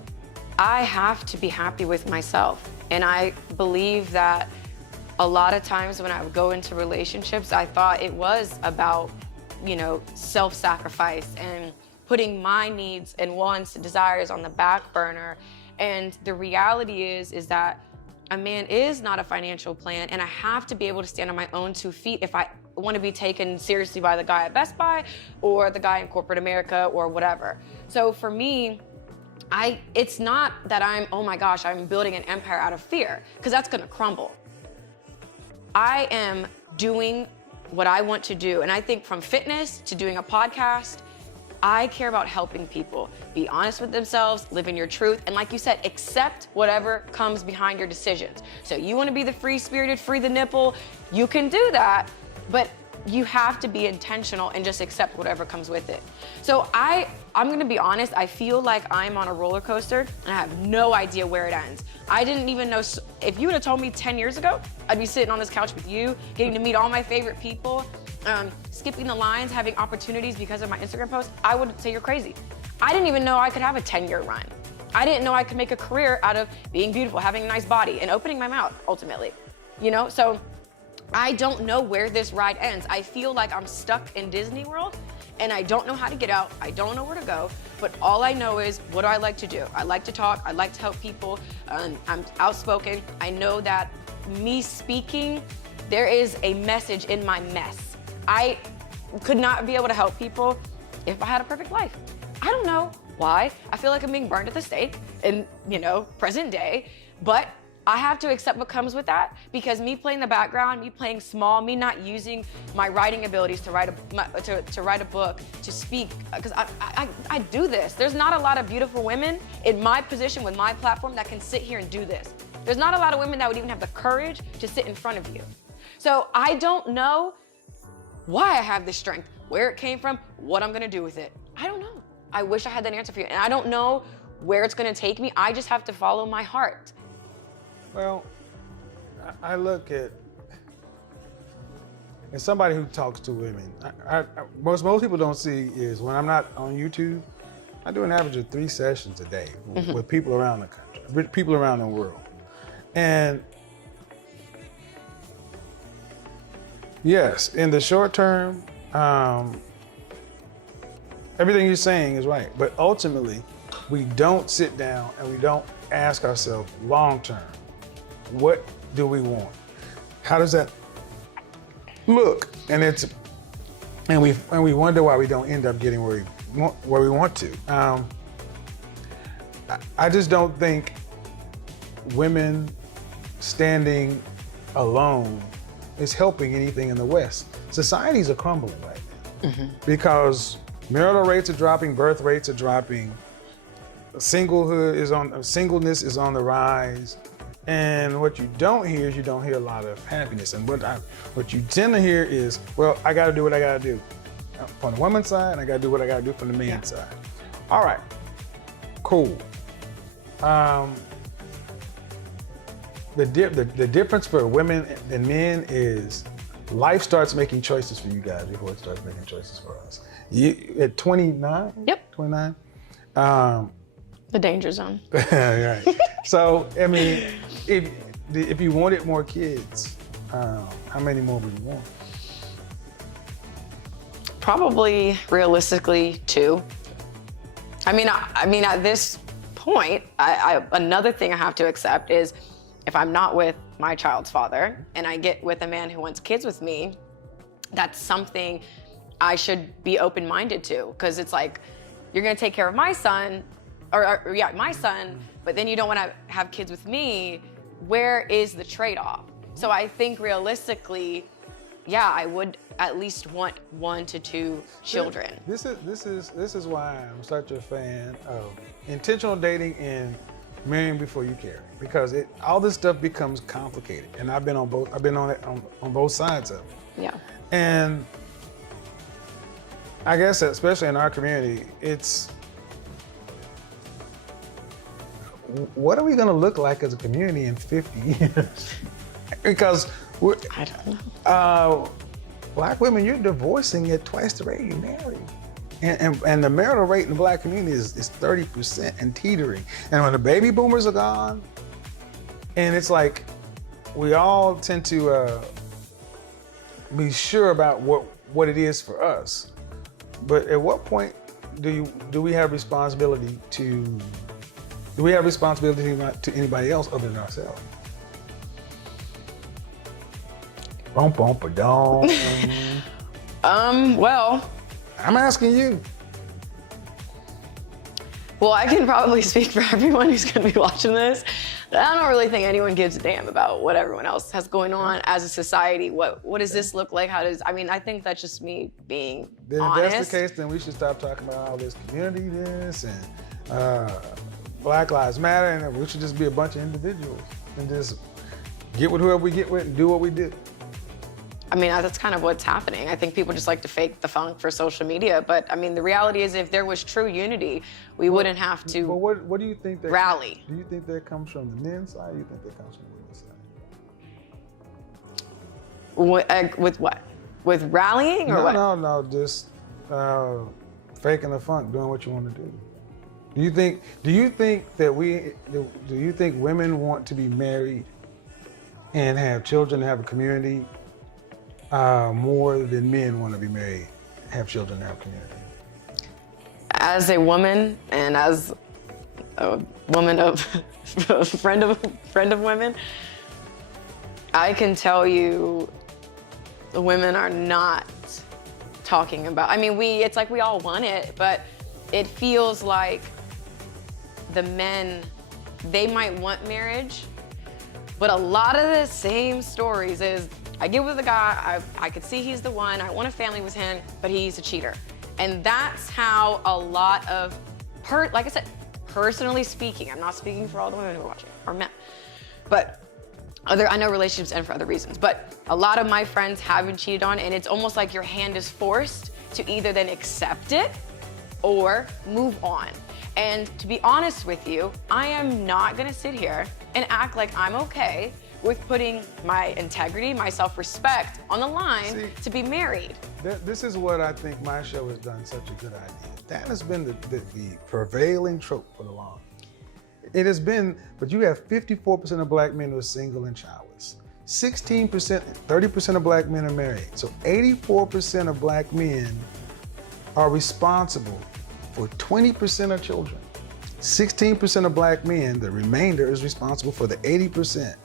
I have to be happy with myself. And I believe that a lot of times when I would go into relationships, I thought it was about, you know, self-sacrifice and putting my needs and wants and desires on the back burner. And the reality is that a man is not a financial plan, and I have to be able to stand on my own 2 feet if I want to be taken seriously by the guy at Best Buy or the guy in corporate America or whatever. So for me, it's not that oh my gosh, I'm building an empire out of fear, because that's gonna crumble. I am doing what I want to do. And I think from fitness to doing a podcast, I care about helping people be honest with themselves, live in your truth, and like you said, accept whatever comes behind your decisions. So you want to be the free-spirited, free the nipple, you can do that, but you have to be intentional and just accept whatever comes with it. So I'm gonna be honest, I feel like I'm on a roller coaster and I have no idea where it ends. I didn't even know, if you would have told me 10 years ago, I'd be sitting on this couch with you, getting to meet all my favorite people, skipping the lines, having opportunities because of my Instagram post, I would say you're crazy. I didn't even know I could have a 10-year run. I didn't know I could make a career out of being beautiful, having a nice body, and opening my mouth, ultimately. You know, so I don't know where this ride ends. I feel like I'm stuck in Disney World and I don't know how to get out. I don't know where to go, but all I know is, what do I like to do? I like to talk, I like to help people, I'm outspoken. I know that me speaking, there is a message in my mess. I could not be able to help people if I had a perfect life. I don't know why. I feel like I'm being burned at the stake in, you know, present day, but I have to accept what comes with that, because me playing the background, me playing small, me not using my writing abilities to write a book, to speak, because I do this. There's not a lot of beautiful women in my position with my platform that can sit here and do this. There's not a lot of women that would even have the courage to sit in front of you. So I don't know why I have this strength, where it came from, what I'm gonna do with it. I don't know. I wish I had that answer for you. And I don't know where it's gonna take me. I just have to follow my heart. Well, I look at, as somebody who talks to women, most people don't see is when I'm not on YouTube, I do an average of 3 sessions a day with people around the country, people around the world. And yes, in the short term, everything you're saying is right. But ultimately, we don't sit down and we don't ask ourselves long term, what do we want? How does that look? And we wonder why we don't end up getting where we want to. I just don't think women standing alone is helping anything in the West. Societies are crumbling right now because marital rates are dropping, birth rates are dropping, singleness is on the rise. And what you don't hear is you don't hear a lot of happiness. And what you tend to hear is, well, I gotta do what I gotta do. From the woman's side, and I gotta do what I gotta do from the man's side. All right, cool. The difference for women and men is life starts making choices for you guys before it starts making choices for us. You, at 29? Yep. 29? The danger zone. Right. So, I mean, if you wanted more kids, how many more would you want? Probably, realistically, 2. I mean, at this point, another thing I have to accept is if I'm not with my child's father and I get with a man who wants kids with me, that's something I should be open-minded to, because it's like, you're gonna take care of my son, my son, but then you don't wanna have kids with me. Where is the trade-off? So I think realistically, yeah, I would at least want 1 to 2 children. This is why I'm such a fan of intentional dating and marrying before you carry, because all this stuff becomes complicated, and I've been on both sides of it. Yeah. And I guess especially in our community, it's what are we going to look like as a community in 50 years? Because I don't know. Black women, you're divorcing at twice the rate you marry. And the marital rate in the Black community is 30% and teetering. And when the baby boomers are gone, and it's like we all tend to be sure about what it is for us. But at what point do we have responsibility to anybody else other than ourselves? Bum bum ba dum. Well, I'm asking you. Well, I can probably speak for everyone who's going to be watching this. I don't really think anyone gives a damn about what everyone else has going on as a society. What does this look like? I think that's just me being honest. If that's the case, then we should stop talking about all this community-ness and Black Lives Matter, and we should just be a bunch of individuals and just get with whoever we get with and do what we do. I mean, that's kind of what's happening. I think people just like to fake the funk for social media. But I mean, the reality is if there was true unity, we wouldn't have to what do you think that rally. Do you think that comes from the men's side, or do you think that comes from the women's side? With what? With rallying or what? No, just faking the funk, doing what you want to do. Do you think women want to be married and have children and have a community more than men want to be married, have children, and have a community? As a woman and as a woman of a friend of women, I can tell you the women are not talking about. I mean, it's like we all want it, but it feels like the men, they might want marriage, but a lot of the same stories is, I get with a guy, I could see he's the one, I want a family with him, but he's a cheater. And that's how a lot of, like I said, personally speaking, I'm not speaking for all the women who are watching, or men, but I know relationships end for other reasons, but a lot of my friends have been cheated on, and it's almost like your hand is forced to either then accept it or move on. And to be honest with you, I am not gonna sit here and act like I'm okay with putting my integrity, my self-respect on the line to be married. This is what I think my show has done such a good idea. That has been the prevailing trope for the long. It has been, but you have 54% of Black men who are single and childless. 16%, 30% of Black men are married. So 84% of Black men are responsible for 20% of children. 16% of Black men, the remainder, is responsible for the 80%.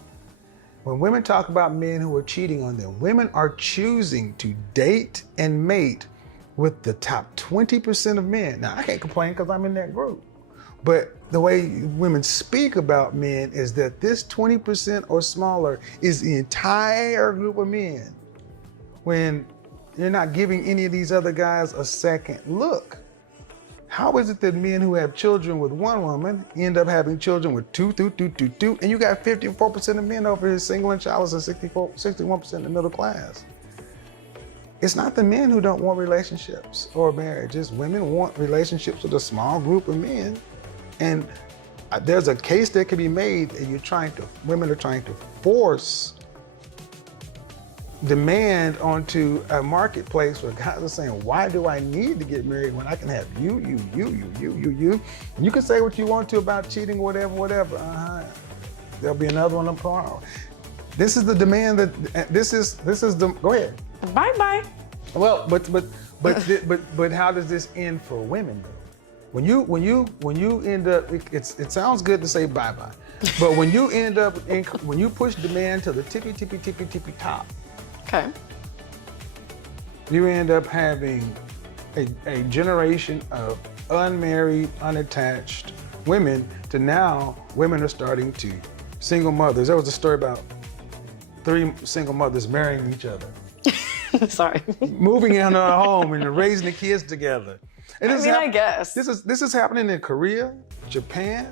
When women talk about men who are cheating on them, women are choosing to date and mate with the top 20% of men. Now, I can't complain because I'm in that group. But the way women speak about men is that this 20% or smaller is the entire group of men, when you're not giving any of these other guys a second look. How is it that men who have children with one woman end up having children with two, and you got 54% of men over here single and childless and 61% in the middle class? It's not the men who don't want relationships or marriage. It's women want relationships with a small group of men. And there's a case that can be made that women are trying to force demand onto a marketplace where guys are saying, why do I need to get married when I can have you? And you can say what you want to about cheating, whatever. There'll be another one tomorrow. This is the demand go ahead. Bye-bye. Well, but how does this end for women though? When you end up, it sounds good to say bye-bye, but when you end up, when you push demand to the tippy top, okay, you end up having a generation of unmarried, unattached women to now women are starting to, single mothers. There was a story about three single mothers marrying each other, Sorry. moving into a home and raising the kids together. And this is I guess. this is happening in Korea, Japan.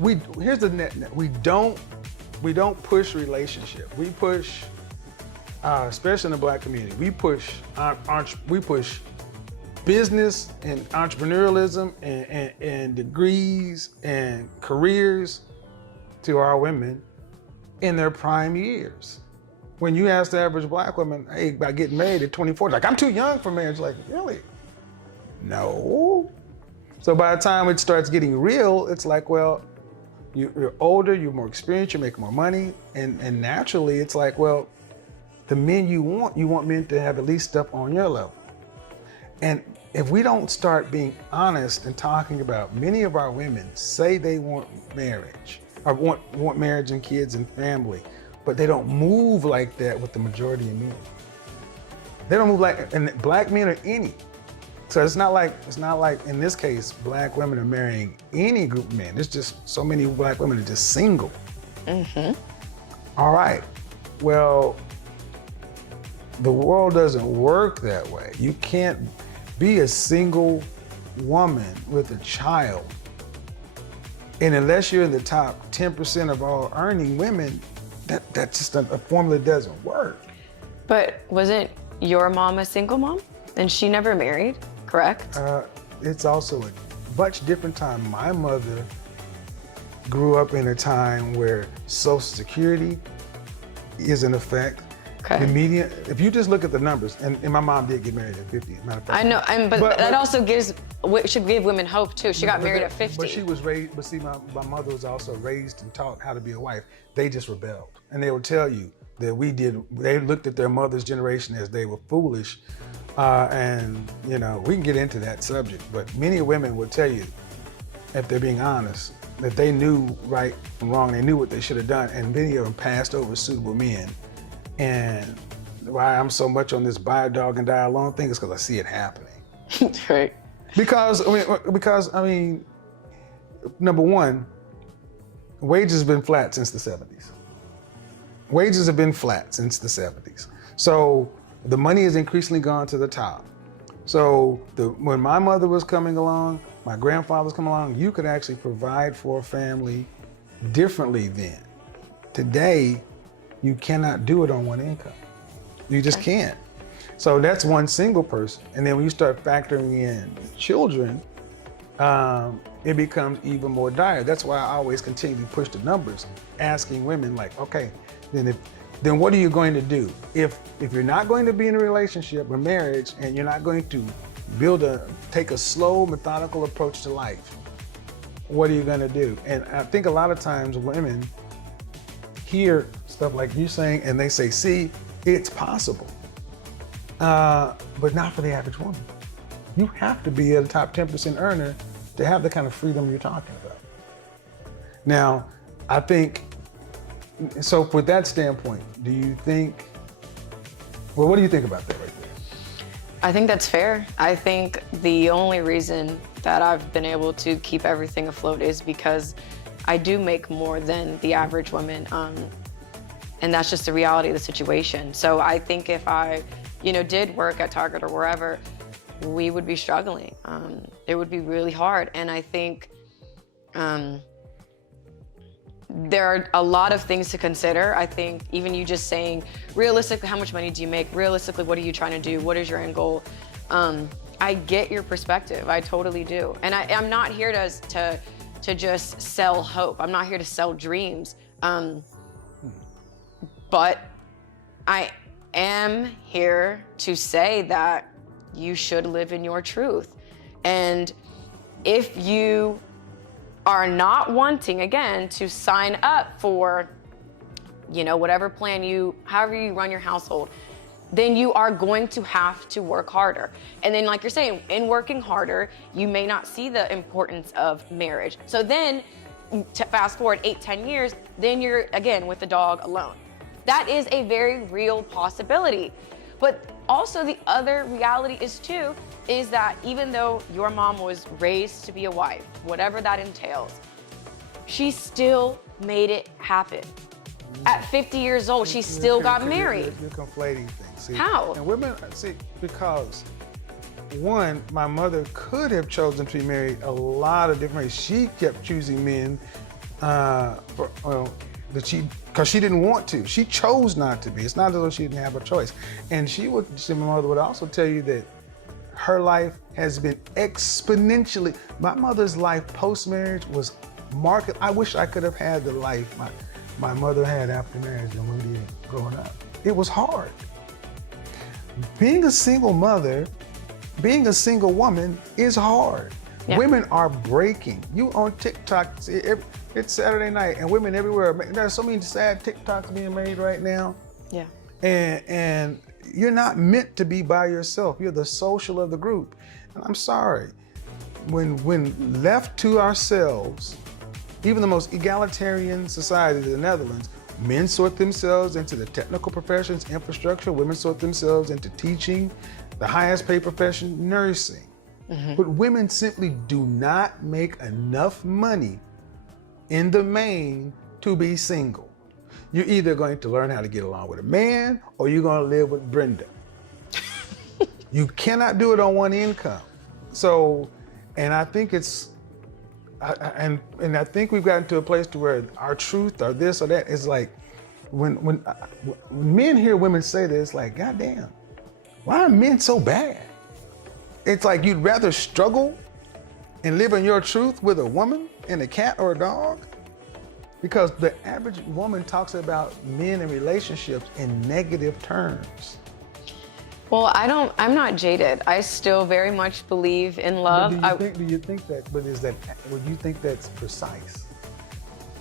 Here's the net. We don't push We push, especially in the Black community. We push business and entrepreneurialism and degrees and careers to our women in their prime years. When you ask the average Black woman, hey, about getting married at 24, like, I'm too young for marriage. Like, really? No. So by the time it starts getting real, it's like, well, you're older, you're more experienced, you make more money, and naturally it's like, well, the men you want men to have at least stuff on your level. And if we don't start being honest and talking about, many of our women say they want marriage, or want marriage and kids and family, but they don't move like that with the majority of men. They don't move like, and Black men are any. So it's not like in this case, Black women are marrying any group of men. There's just so many Black women are just single. Mm-hmm. All right, well, the world doesn't work that way. You can't be a single woman with a child. And unless you're in the top 10% of all earning women, that's just a formula that doesn't work. But wasn't your mom a single mom? And she never married, correct? It's also a much different time. My mother grew up in a time where Social Security is in effect. Okay. The median, if you just look at the numbers, and my mom did get married at 50, matter of fact. I know, but that also should give women hope too. She got married at 50. But she was raised, but see, my mother was also raised and taught how to be a wife. They just rebelled. And they would tell you that they looked at their mother's generation as they were foolish. And, you know, we can get into that subject, but many women will tell you, if they're being honest, that they knew right from wrong, they knew what they should have done, and many of them passed over suitable men. And why I'm so much on this buy a dog and die alone thing is because I see it happening. Right. Because I mean, number one, wages have been flat since the 70s. Wages have been flat since the 70s. So the money has increasingly gone to the top. So when my mother was coming along, my grandfather was coming along, you could actually provide for a family differently then. Today, you cannot do it on one income. You just can't. So that's one single person. And then when you start factoring in children, it becomes even more dire. That's why I always continue to push the numbers, asking women like, okay, then what are you going to do? If you're not going to be in a relationship or marriage and you're not going to take a slow, methodical approach to life, what are you going to do? And I think a lot of times women hear stuff like you saying, and they say, see, it's possible. But not for the average woman. You have to be a top 10% earner to have the kind of freedom you're talking about. Now, I think, so for that standpoint, do you think, well, what do you think about that right there? I think that's fair. I think the only reason that I've been able to keep everything afloat is because I do make more than the average woman. And that's just the reality of the situation. So I think if I, did work at Target or wherever, we would be struggling. It would be really hard. And I think there are a lot of things to consider. I think even you just saying, realistically, how much money do you make? Realistically, what are you trying to do? What is your end goal? I get your perspective. I totally do. And I'm not here to just sell hope. I'm not here to sell dreams. But I am here to say that you should live in your truth. And if you are not wanting, again, to sign up for, whatever plan however you run your household, then you are going to have to work harder. And then, like you're saying, in working harder, you may not see the importance of marriage. So then, to fast forward 8-10 years, then you're, again, with the dog alone. That is a very real possibility. But also the other reality is that even though your mom was raised to be a wife, whatever that entails, she still made it happen. At 50 years old, she still got married. You're conflating things. See? How? And women, see, because one, my mother could have chosen to be married a lot of different ways. She kept choosing men because she didn't want to. She chose not to be. It's not as though she didn't have a choice. And my mother would also tell you that her life has been exponentially. My mother's life post-marriage was marked. I wish I could have had the life my mother had after marriage than we did growing up. It was hard. Being a single mother, being a single woman is hard. Yeah. Women are breaking. You on TikTok, it's Saturday night, and women everywhere. There's so many sad TikToks being made right now. Yeah. And you're not meant to be by yourself. You're the social of the group. And I'm sorry, when left to ourselves, even the most egalitarian society, the Netherlands, men sort themselves into the technical professions, infrastructure, women sort themselves into teaching, the highest paid profession, nursing. But women simply do not make enough money in the main to be single. You're either going to learn how to get along with a man or you're going to live with Brenda. You cannot do it on one income. So, and I think it's, and I think we've gotten to a place to where our truth or this or that is like, when men hear women say this, it's like, God damn, why are men so bad? It's like you'd rather struggle and live in your truth with a woman and a cat or a dog? Because the average woman talks about men and relationships in negative terms. Well, I'm not jaded. I still very much believe in love. Do you think that, would you think that's precise?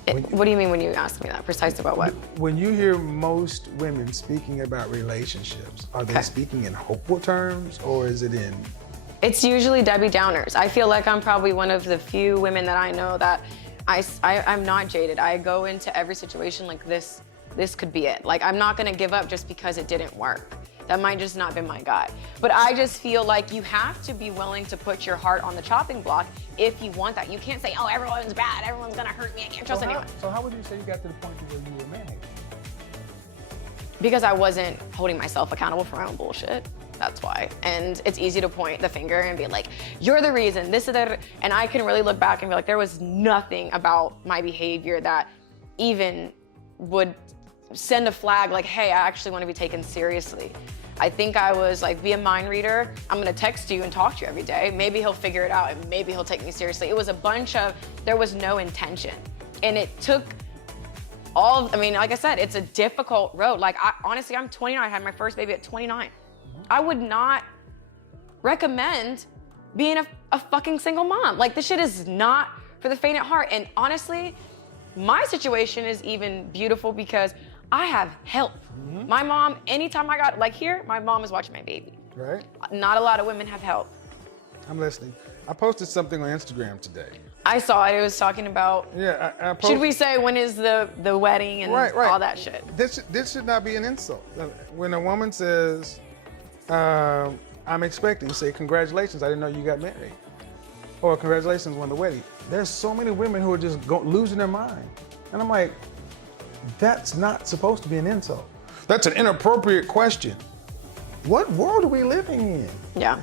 What do you mean when you ask me that? Precise about what? When you hear most women speaking about relationships, are they speaking in hopeful terms or is it in? It's usually Debbie Downers. I feel like I'm probably one of the few women that I know that I'm not jaded. I go into every situation like this could be it. Like, I'm not gonna give up just because it didn't work. That might just not be my guy. But I just feel like you have to be willing to put your heart on the chopping block if you want that. You can't say, oh, everyone's bad, everyone's gonna hurt me, I can't trust anyone. So how would you say you got to the point where you were married? Because I wasn't holding myself accountable for my own bullshit. That's why. And it's easy to point the finger and be like, you're the reason, this is that. And I can really look back and be like, there was nothing about my behavior that even would send a flag like, hey, I actually want to be taken seriously. I think I was like, be a mind reader. I'm gonna text you and talk to you every day. Maybe he'll figure it out and maybe he'll take me seriously. It was a bunch of, there was no intention. And it took I mean, like I said, it's a difficult road. Like, honestly, I'm 29, I had my first baby at 29. I would not recommend being a fucking single mom. Like, this shit is not for the faint at heart. And honestly, my situation is even beautiful because I have help. My mom, anytime I got, like here, my mom is watching my baby. Right. Not a lot of women have help. I'm listening. I posted something on Instagram today. I saw it. It was talking about, Yeah, I posted. should we say when is the wedding and Right. all that shit? This should not be an insult. When a woman says, I'm expecting, say, congratulations, I didn't know you got married. Or congratulations on the wedding. There's so many women who are just losing their mind. And I'm like, that's not supposed to be an insult. That's an inappropriate question. What world are we living in? Yeah.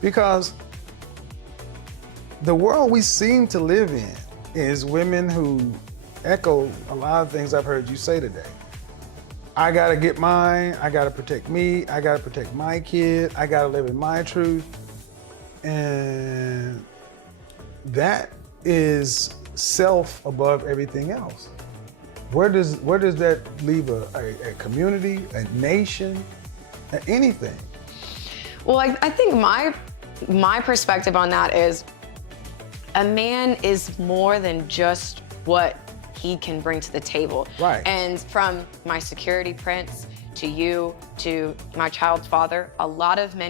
Because the world we seem to live in is women who echo a lot of things I've heard you say today. I gotta get mine, I gotta protect me, I gotta protect my kid, I gotta live in my truth. And that is self above everything else. Where does that leave a community, a nation, anything? Well, I think my perspective on that is a man is more than just what he can bring to the table. Right. And from my security prince to you to my child's father, a lot of men